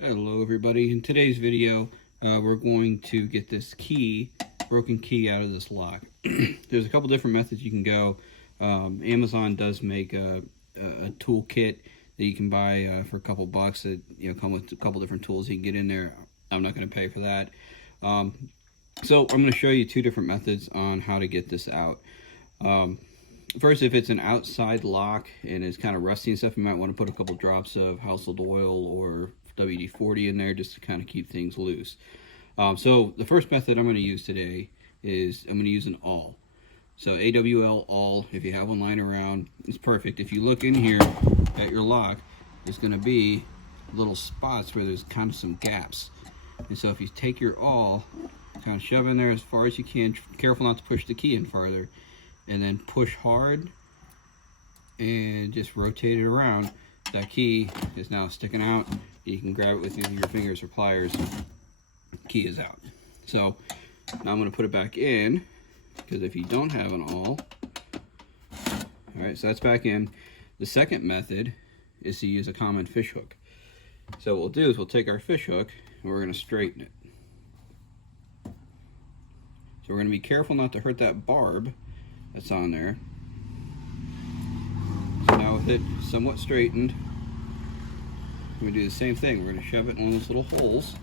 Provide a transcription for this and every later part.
Hello everybody. In today's video we're going to get this broken key out of this lock. There's a couple different methods you can go. Amazon does make a toolkit that you can buy for a couple bucks that come with a couple different tools you can get in there. I'm not going to pay for that. So I'm going to show you two different methods on how to get this out. First, if it's an outside lock and it's kind of rusty and stuff, you might want to put a couple drops of household oil or WD-40 in there just to kind of keep things loose. So the first method I'm going to use today is I'm going to use an awl. So AWL awl, if you have one lying around, it's perfect. If you look in here at your lock, there's going to be little spots where there's kind of some gaps. And so if you take your awl, kind of shove in there as far as you can, careful not to push the key in farther, and then push hard and just rotate it around, that key is now sticking out. You can grab it with either your fingers or pliers. Key is out. So now I'm going to put it back in, because if you don't have an awl, all right, so that's back in. The second method is to use a common fish hook. So what we'll do is we'll take our fish hook and we're going to straighten it. So we're going to be careful not to hurt that barb that's on there. So now with it somewhat straightened, we're going to do the same thing. We're going to shove it in one of those little holes,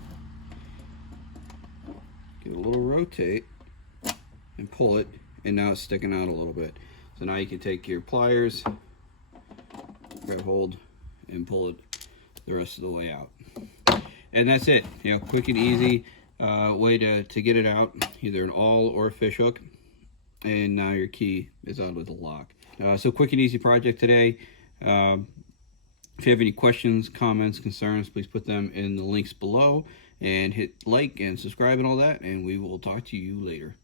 give it a little rotate, and pull it, and now it's sticking out a little bit. So now you can take your pliers, grab hold, and pull it the rest of the way out. And that's it. Quick and easy way to get it out, either an awl or a fish hook. And now your key is out of the lock. So quick and easy project today. If you have any questions, comments, concerns, please put them in the links below, and hit like and subscribe and all that, and we will talk to you later.